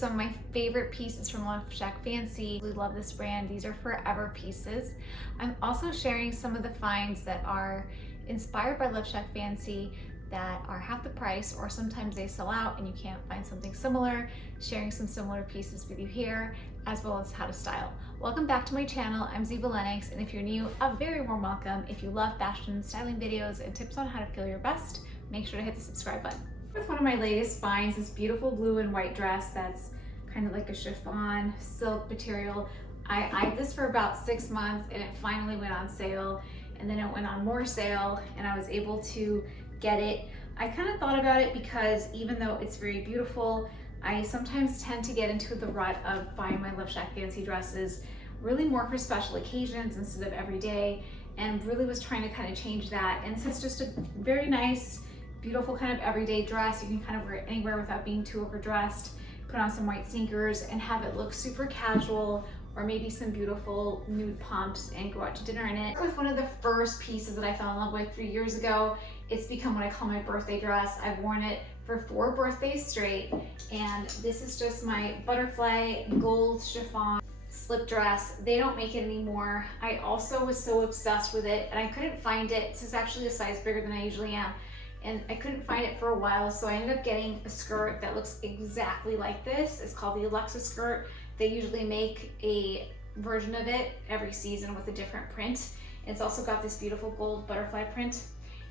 some of my favorite pieces from Love Shack Fancy. We love this brand. These are forever pieces. I'm also sharing some of the finds that are inspired by Love Shack Fancy that are half the price, or sometimes they sell out and you can't find something similar. Sharing some similar pieces with you here, as well as how to style. Welcome back to my channel. I'm Ziva Lennox, and if you're new, a very warm welcome. If you love fashion and styling videos and tips on how to feel your best, make sure to hit the subscribe button. With one of my latest finds, this beautiful blue and white dress that's kind of like a chiffon silk material. I eyed this for about 6 months and it finally went on sale, and then it went on more sale and I was able to get it. I kind of thought about it because even though it's very beautiful, I sometimes tend to get into the rut of buying my Love Shack Fancy dresses really more for special occasions instead of every day, and really was trying to kind of change that. And this is just a very nice, beautiful kind of everyday dress. You can kind of wear it anywhere without being too overdressed. Put on some white sneakers and have it look super casual, or maybe some beautiful nude pumps and go out to dinner in it. With one of the first pieces that I fell in love with 3 years ago, it's become what I call my birthday dress. I've worn it for 4 birthdays straight, and this is just my butterfly gold chiffon slip dress. They don't make it anymore. I also was so obsessed with it and I couldn't find it. This is actually a size bigger than I usually am, and I couldn't find it for a while, so I ended up getting a skirt that looks exactly like this. It's called the Alexa skirt. They usually make a version of it every season with a different print. It's also got this beautiful gold butterfly print.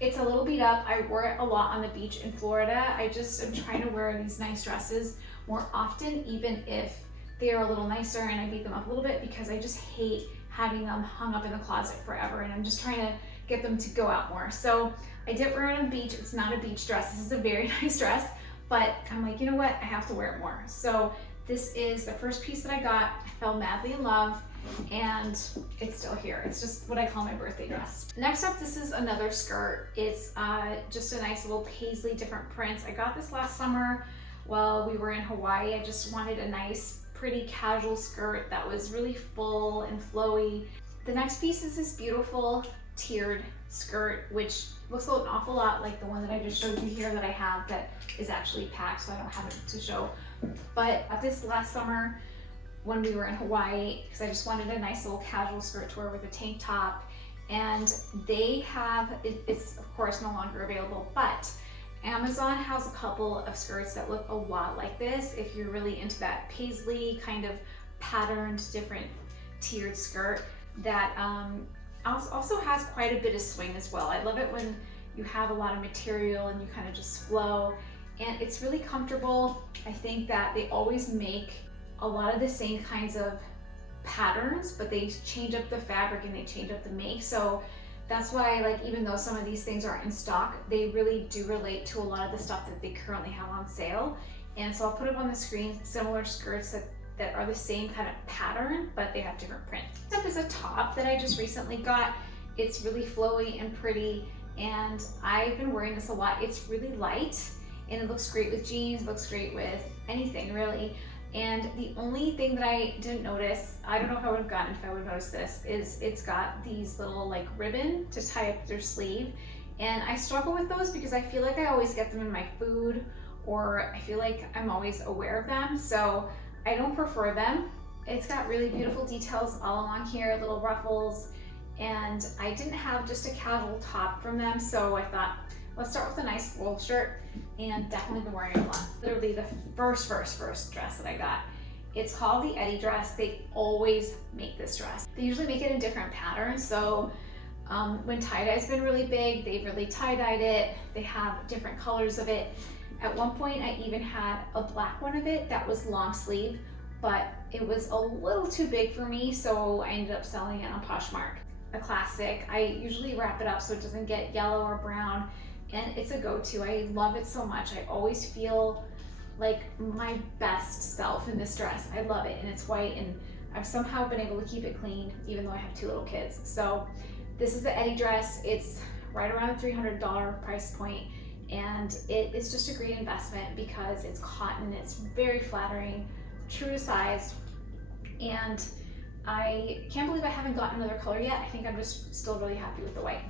It's a little beat up. I wore it a lot on the beach in Florida. I just am trying to wear these nice dresses more often, even if they are a little nicer, and I beat them up a little bit because I just hate having them hung up in the closet forever, and I'm just trying to get them to go out more. So I did wear it on the beach. It's not a beach dress. This is a very nice dress, but I'm like, you know what? I have to wear it more. So this is the first piece that I got. I fell madly in love, and it's still here. It's just what I call my birthday dress. Next up, this is another skirt. It's just a nice little paisley, different prints. I got this last summer while we were in Hawaii. I just wanted a nice, pretty casual skirt that was really full and flowy. The next piece is this beautiful tiered skirt, which looks an awful lot like the one that I just showed you here that I have that is actually packed, so I don't have it to show. But this last summer when we were in Hawaii, because I just wanted a nice little casual skirt to wear with a tank top, and they have, it's of course no longer available, but Amazon has a couple of skirts that look a lot like this if you're really into that paisley kind of patterned different tiered skirt that also has quite a bit of swing as well. I love it when you have a lot of material and you kind of just flow, and it's really comfortable. I think that they always make a lot of the same kinds of patterns, but they change up the fabric and they change up the make. So that's why, like, even though some of these things aren't in stock, they really do relate to a lot of the stuff that they currently have on sale. And so I'll put up on the screen similar skirts that are the same kind of pattern, but they have different prints. Next up is a top that I just recently got. It's really flowy and pretty, and I've been wearing this a lot. It's really light, and it looks great with jeans, looks great with anything really. And the only thing that I didn't notice, I don't know if I would have gotten if I would have noticed this, is it's got these little like ribbon to tie up their sleeve. And I struggle with those because I feel like I always get them in my food, or I feel like I'm always aware of them. So I don't prefer them. It's got really beautiful details all along here, little ruffles. And I didn't have just a casual top from them. So I thought, let's start with a nice wool shirt, and definitely been wearing it a lot. Literally the first dress that I got. It's called the Edie dress. They always make this dress. They usually make it in different patterns. So when tie-dye's been really big, they've really tie-dyed it. They have different colors of it. At one point, I even had a black one of it that was long sleeve, but it was a little too big for me, so I ended up selling it on Poshmark. A classic. I usually wrap it up so it doesn't get yellow or brown, and it's a go-to. I love it so much. I always feel like my best self in this dress. I love it, and it's white, and I've somehow been able to keep it clean even though I have 2 little kids. So this is the Edie dress. It's right around the $300 price point, and it is just a great investment because it's cotton, it's very flattering, true to size, and I can't believe I haven't gotten another color yet. I think I'm just still really happy with the white.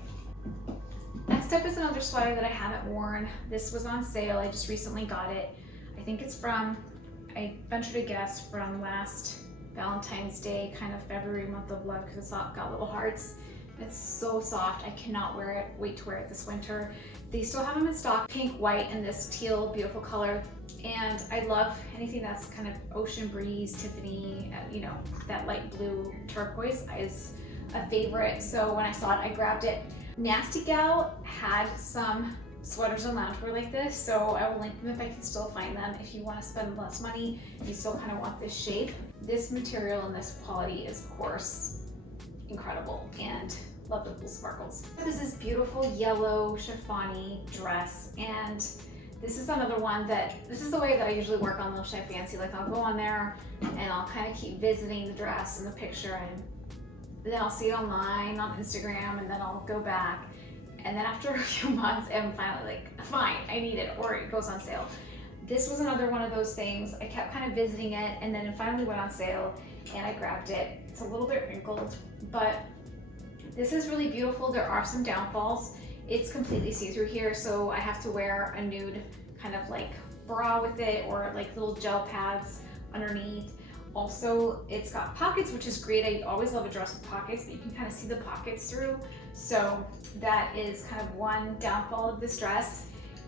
Next up is another sweater that I haven't worn. This was on sale. I just recently got it. I think it's from I ventured a guess from last Valentine's Day, kind of February, month of love, because it's got little hearts. It's so soft. I cannot wear it. Wait to wear it this winter. They still have them in stock, pink, white, and this teal, beautiful color. And I love anything that's kind of ocean breeze, Tiffany, you know, that light blue turquoise is a favorite. So when I saw it, I grabbed it. Nasty Gal had some sweaters and loungewear like this, so I will link them if I can still find them. If you want to spend less money, you still kind of want this shape. This material and this quality is, of course, incredible, and love the little sparkles. This is this beautiful yellow chiffon-y dress, and this is another one that, this is the way that I usually work on Love Shack Fancy. Like, I'll go on there and I'll kind of keep visiting the dress and the picture, and then I'll see it online on Instagram, and then I'll go back. And then after a few months, I'm finally like, fine, I need it, or it goes on sale. This was another one of those things. I kept kind of visiting it, and then it finally went on sale, and I grabbed it. It's a little bit wrinkled, but this is really beautiful. There are some downfalls. It's completely see-through here, so I have to wear a nude kind of like bra with it, or like little gel pads underneath. Also, it's got pockets, which is great. I always love a dress with pockets, but you can kind of see the pockets through. So that is kind of one downfall of this dress.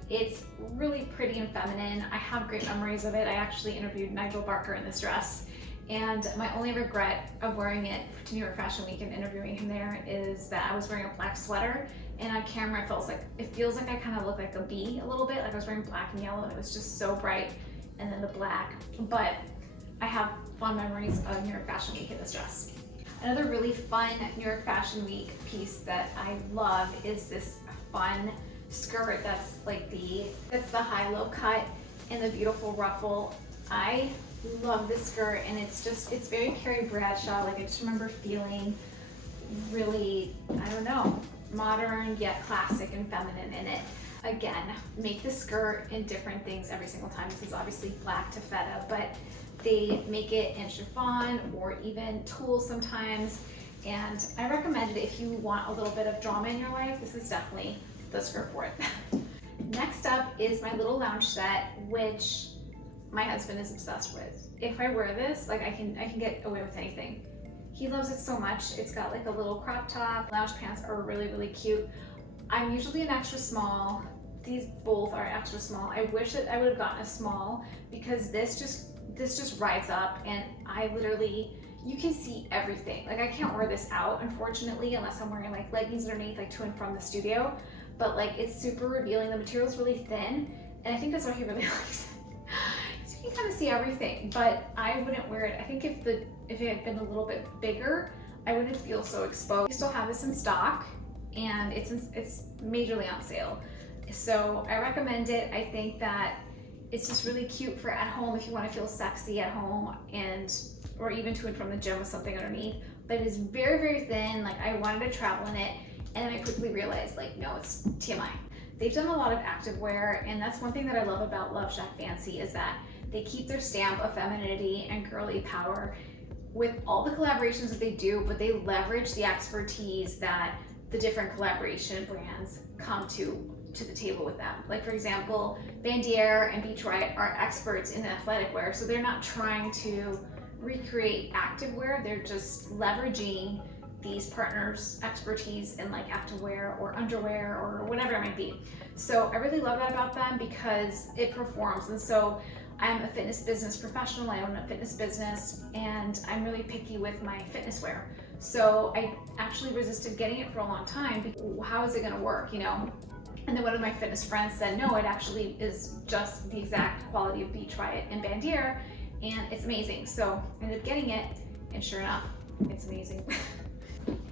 It's really pretty and feminine. I have great memories of it. I actually interviewed Nigel Barker in this dress, and my only regret of wearing it to New York Fashion Week and interviewing him there is that I was wearing a black sweater, and on camera it feels like I kind of look like a bee a little bit, like I was wearing black and yellow, and it was just so bright, and then the black. But I have fond memories of New York Fashion Week in this dress. Another really fun New York Fashion Week piece that I love is this fun skirt that's like the high-low cut and the beautiful ruffle. I love this skirt, and it's very Carrie Bradshaw. Like, I just remember feeling really, I don't know, modern yet classic and feminine in it. Again, make the skirt in different things every single time. This is obviously black taffeta, but they make it in chiffon or even tulle sometimes. And I recommend it if you want a little bit of drama in your life. This is definitely the skirt for it. Next up is my little lounge set, which my husband is obsessed with. If I wear this, like, I can get away with anything. He loves it so much. It's got like a little crop top. Lounge pants are really, really cute. I'm usually an extra small. These both are extra small. I wish that I would have gotten a small, because this just rides up, and I literally, you can see everything. Like, I can't wear this out, unfortunately, unless I'm wearing like leggings underneath, like to and from the studio. But like, it's super revealing. The material's really thin, and I think that's why he really likes it. So you can kind of see everything, but I wouldn't wear it. I think if it had been a little bit bigger, I wouldn't feel so exposed. We still have this in stock, and it's majorly on sale. So I recommend it. I think that it's just really cute for at home if you want to feel sexy at home, or even to and from the gym with something underneath. But it is very, very thin. Like, I wanted to travel in it, and then I quickly realized, like, no, it's TMI. They've done a lot of activewear, and that's one thing that I love about Love Shack Fancy, is that they keep their stamp of femininity and girly power with all the collaborations that they do, but they leverage the expertise that the different collaboration brands come to the table with them. Like, for example, Bandier and Beach Riot are experts in athletic wear, so they're not trying to recreate activewear. They're just leveraging these partners' expertise in like activewear or underwear or whatever it might be. So I really love that about them, because it performs. And so I'm a fitness business professional. I own a fitness business, and I'm really picky with my fitness wear. So I actually resisted getting it for a long time, because how is it going to work, you know? And then one of my fitness friends said, no, it actually is just the exact quality of Beach Riot and Bandier, and it's amazing. So I ended up getting it, and sure enough, it's amazing.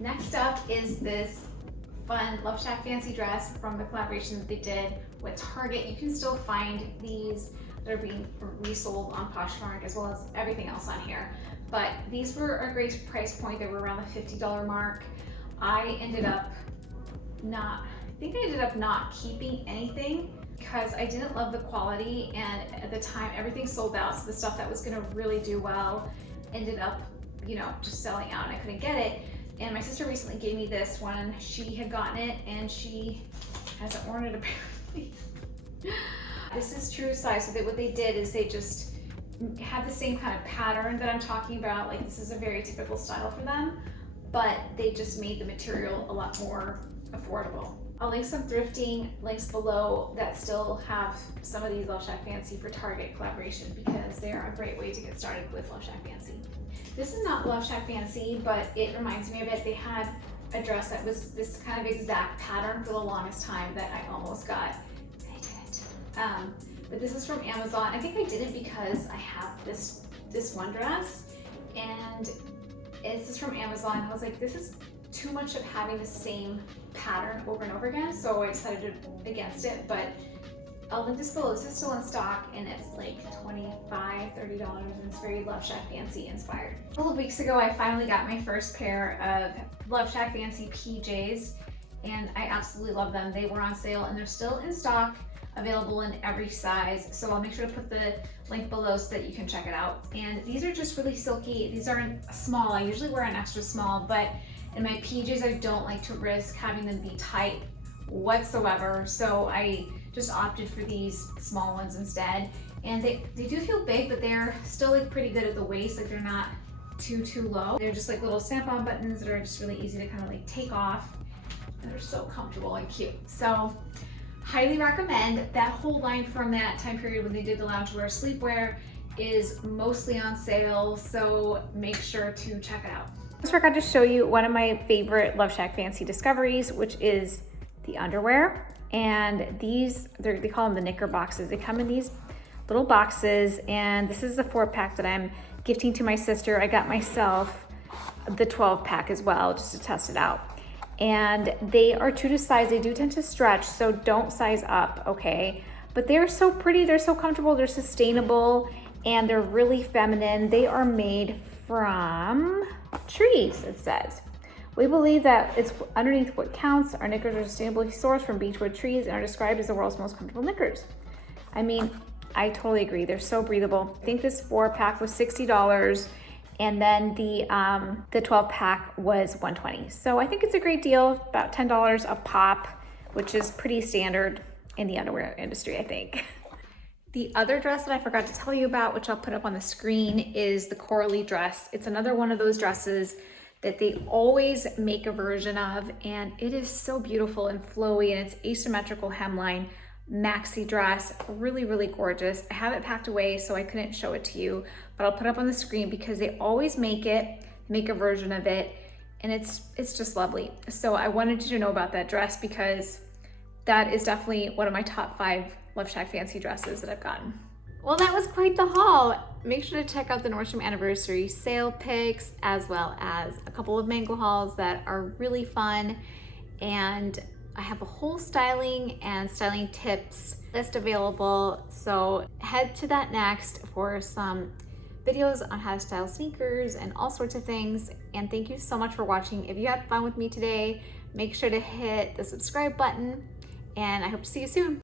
Next up is this fun Love Shack Fancy dress from the collaboration that they did with Target. You can still find these that are being resold on Poshmark, as well as everything else on here. But these were a great price point. They were around the $50 mark. I ended up not keeping anything, because I didn't love the quality, and at the time everything sold out. So the stuff that was gonna really do well ended up, you know, just selling out, and I couldn't get it. And my sister recently gave me this one. She had gotten it, and she hasn't worn it apparently. This is true size. So what they did is they just have the same kind of pattern that I'm talking about. Like this is a very typical style for them, but they just made the material a lot more affordable. I'll link some thrifting links below that still have some of these Love Shack Fancy for Target collaboration because they are a great way to get started with Love Shack Fancy. This is not Love Shack Fancy, but it reminds me of it. They had a dress that was this kind of exact pattern for the longest time that I almost got. I didn't. But this is from Amazon. I think I did it because I have this one dress, and this is from Amazon. I was like, this is too much of having the same pattern over and over again, so I decided against it. But I'll link this below. This is still in stock, and it's like $25–30, and it's very Love Shack Fancy inspired. A couple of weeks ago, I finally got my first pair of Love Shack Fancy PJs, and I absolutely love them. They were on sale, and they're still in stock, available in every size. So I'll make sure to put the link below so that you can check it out. And these are just really silky. These aren't small. I usually wear an extra small, but in my PJs, I don't like to risk having them be tight whatsoever. So I just opted for these small ones instead. And they do feel big, but they're still like pretty good at the waist. Like they're not too low. They're just like little snap-on buttons that are just really easy to kind of like take off. And they're so comfortable and cute. So highly recommend. That whole line from that time period when they did the loungewear sleepwear is mostly on sale. So make sure to check it out. I just forgot to show you one of my favorite Love Shack Fancy discoveries, which is the underwear. And these, they call them the Knicker Boxes. They come in these little boxes, and this is the 4-pack that I'm gifting to my sister. I got myself the 12-pack as well, just to test it out. And they are true to size. They do tend to stretch, so don't size up, okay? But they're so pretty, they're so comfortable, they're sustainable, and they're really feminine. They are made from trees, it says. We believe that it's underneath what counts. Our knickers are sustainably sourced from beechwood trees and are described as the world's most comfortable knickers. I mean, I totally agree. They're so breathable. I think this 4-pack was $60, and then the 12-pack was $120. So I think it's a great deal, about $10 a pop, which is pretty standard in the underwear industry, I think. The other dress that I forgot to tell you about, which I'll put up on the screen, is the Coraline Dress. It's another one of those dresses that they always make a version of, and it is so beautiful and flowy, and it's asymmetrical hemline maxi dress, really gorgeous. I have it packed away, so I couldn't show it to you, but I'll put it up on the screen because they always make a version of it, and it's just lovely. So I wanted you to know about that dress because that is definitely one of my top 5 Love Shack Fancy dresses that I've gotten. Well, that was quite the haul. Make sure to check out the Nordstrom anniversary sale pics, as well as a couple of mango hauls that are really fun. And I have a whole styling and styling tips list available. So head to that next for some videos on how to style sneakers and all sorts of things. And thank you so much for watching. If you had fun with me today, make sure to hit the subscribe button, and I hope to see you soon.